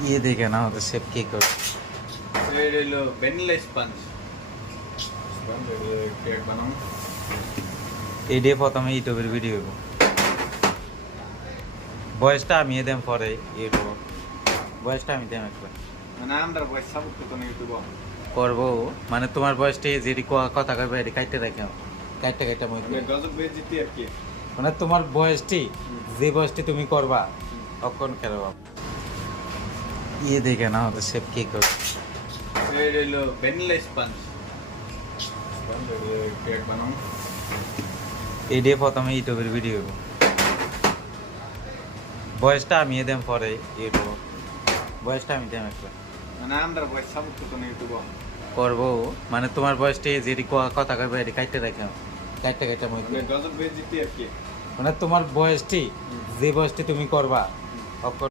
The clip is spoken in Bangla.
ये देखे ना तो सेब केक হলো ভ্যানিলা স্পঞ্জ কেক বানাবো। এই দিয়ে প্রথমে ইউটিউবের ভিডিও বয়সটা আমি দেম পরে ইউটিউব বয়সটা আমি দেম একবার মানে আমরা বয়স সাপোর্ট করতে না ইউটিউব করবো মানে তোমার বয়সটা যেটি কথা কইবে এটি কাটতে রাখো কাটতে কাটতে মই মানে গজব বেজিতি আর কি। মানে তোমার বয়সটি যে বয়সটি তুমি করবা তখন খেলবা ये देखे ना तो सेब केक হলো ভ্যানিলা স্পঞ্জ কেক বানাবো। এই দিয়ে প্রথমে ইউটিউবের ভিডিও বয়সটা আমি দেম পরে ইউটিউব বয়সটা আমি দেম একবার মানে আমরা বয়স সাপোর্ট করতে না ইউটিউব করবো মানে তোমার বয়সটি যেটি কথা কইবে এটি কাটতে রাখো কাটতে কাটতে মই মানে গজব বেজিতি আর কি। মানে তোমার বয়সটি যে বয়সটি তুমি করবা তখন